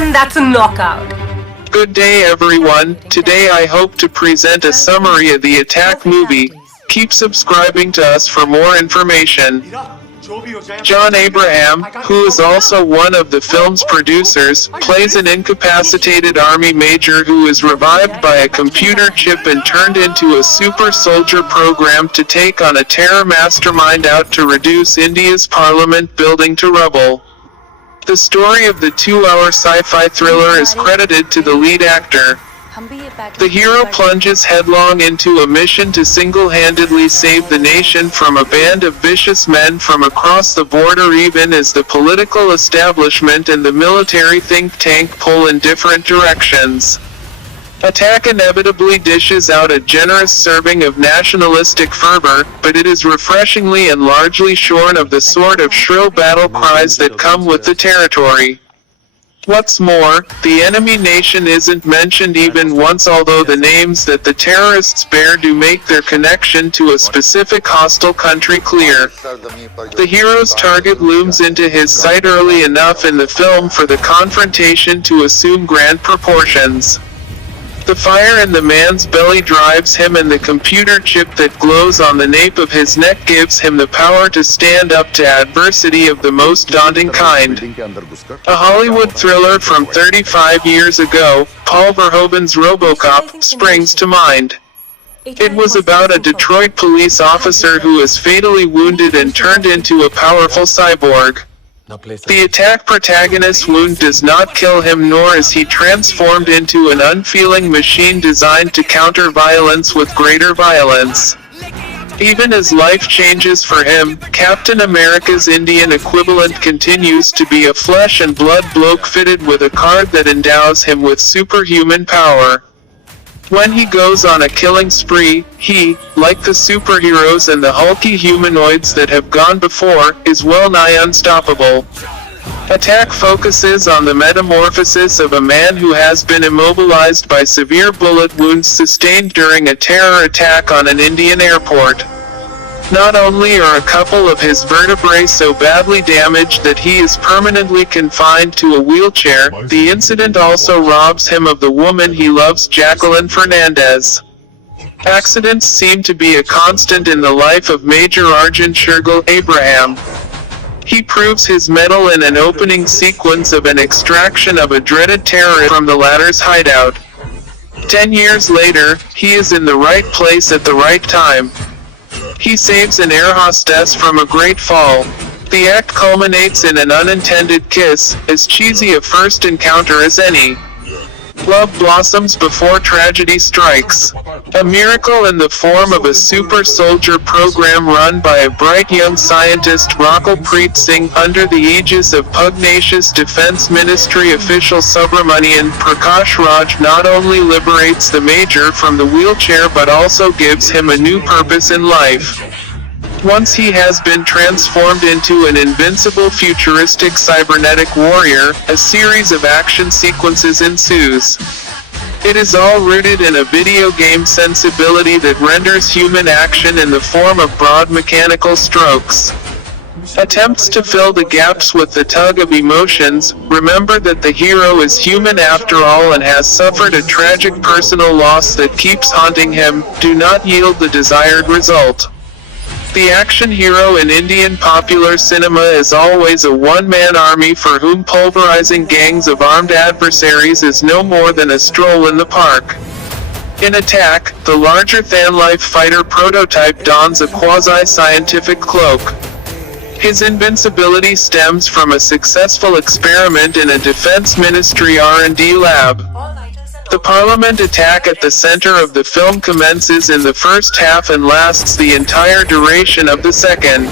And that's a knockout. Good day everyone, today I hope to present a summary of the Attack movie. Keep subscribing to us for more information. John Abraham, who is also one of the film's producers, plays an incapacitated army major who is revived by a computer chip and turned into a super soldier programmed to take on a terror mastermind out to reduce India's parliament building to rubble. The story of the 2-hour sci-fi thriller is credited to the lead actor. The hero plunges headlong into a mission to single-handedly save the nation from a band of vicious men from across the border even as the political establishment and the military think tank pull in different directions. Attack inevitably dishes out a generous serving of nationalistic fervor, but it is refreshingly and largely shorn of the sort of shrill battle cries that come with the territory. What's more, the enemy nation isn't mentioned even once, although the names that the terrorists bear do make their connection to a specific hostile country clear. The hero's target looms into his sight early enough in the film for the confrontation to assume grand proportions. The fire in the man's belly drives him, and the computer chip that glows on the nape of his neck gives him the power to stand up to adversity of the most daunting kind. A Hollywood thriller from 35 years ago, Paul Verhoeven's RoboCop springs to mind. It was about a Detroit police officer who is fatally wounded and turned into a powerful cyborg. The Attack protagonist's wound does not kill him, nor is he transformed into an unfeeling machine designed to counter violence with greater violence. Even as life changes for him, Captain America's Indian equivalent continues to be a flesh and blood bloke fitted with a card that endows him with superhuman power. When he goes on a killing spree, he, like the superheroes and the hulky humanoids that have gone before, is well nigh unstoppable. Attack focuses on the metamorphosis of a man who has been immobilized by severe bullet wounds sustained during a terror attack on an Indian airport. Not only are a couple of his vertebrae so badly damaged that he is permanently confined to a wheelchair, the incident also robs him of the woman he loves, Jacqueline Fernandez. Accidents seem to be a constant in the life of Major Arjun Shergill Abraham. He proves his mettle in an opening sequence of an extraction of a dreaded terrorist from the latter's hideout. 10 years later, he is in the right place at the right time. He saves an air hostess from a great fall. The act culminates in an unintended kiss, as cheesy a first encounter as any. Love blossoms before tragedy strikes. A miracle in the form of a super soldier program run by a bright young scientist, Rakul Preet Singh, under the aegis of pugnacious Defense Ministry official Subramanian Prakash Raj, not only liberates the Major from the wheelchair but also gives him a new purpose in life. Once he has been transformed into an invincible futuristic cybernetic warrior, a series of action sequences ensues. It is all rooted in a video game sensibility that renders human action in the form of broad mechanical strokes. Attempts to fill the gaps with the tug of emotions, remember that the hero is human after all and has suffered a tragic personal loss that keeps haunting him, do not yield the desired result. The action hero in Indian popular cinema is always a one-man army for whom pulverizing gangs of armed adversaries is no more than a stroll in the park. In Attack, the larger-than-life fighter prototype dons a quasi-scientific cloak. His invincibility stems from a successful experiment in a Defense Ministry R&D lab. The Parliament attack at the center of the film commences in the first half and lasts the entire duration of the second.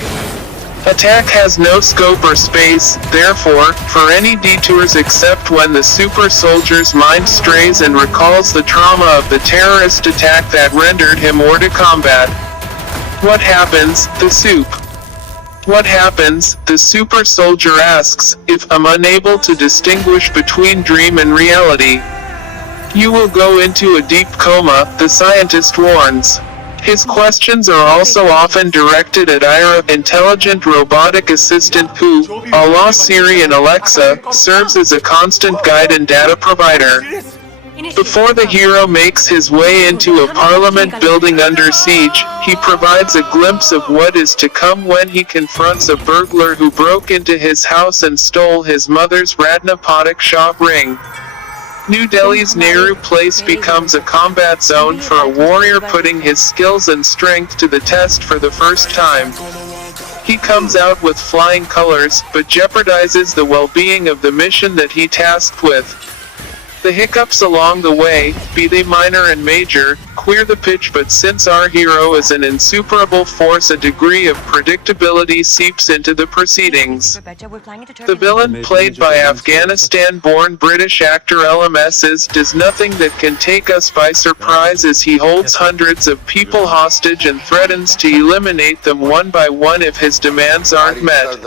Attack has no scope or space, therefore, for any detours except when the super soldier's mind strays and recalls the trauma of the terrorist attack that rendered him hors de combat. What happens, the soup? What happens, the super soldier asks, if I'm unable to distinguish between dream and reality? You will go into a deep coma, the scientist warns. His questions are also often directed at Ira, intelligent robotic assistant who, a la Siri and Alexa, serves as a constant guide and data provider. Before the hero makes his way into a parliament building under siege, he provides a glimpse of what is to come when he confronts a burglar who broke into his house and stole his mother's Ratna Pathak Shah ring. New Delhi's Nehru Place becomes a combat zone for a warrior putting his skills and strength to the test for the first time. He comes out with flying colors, but jeopardizes the well-being of the mission that he tasked with. The hiccups along the way, be they minor and major, queer the pitch, but since our hero is an insuperable force, a degree of predictability seeps into the proceedings. The villain, played by Afghanistan-born British actor LMS, does nothing that can take us by surprise as he holds hundreds of people hostage and threatens to eliminate them one by one if his demands aren't met.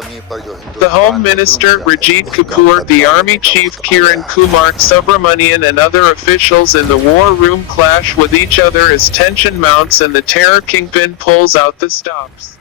The Home Minister, Rajit Kapoor, the Army Chief Kiran Kumar Subramanian and other officials in the war room clash with each other as tension mounts and the terror kingpin pulls out the stops.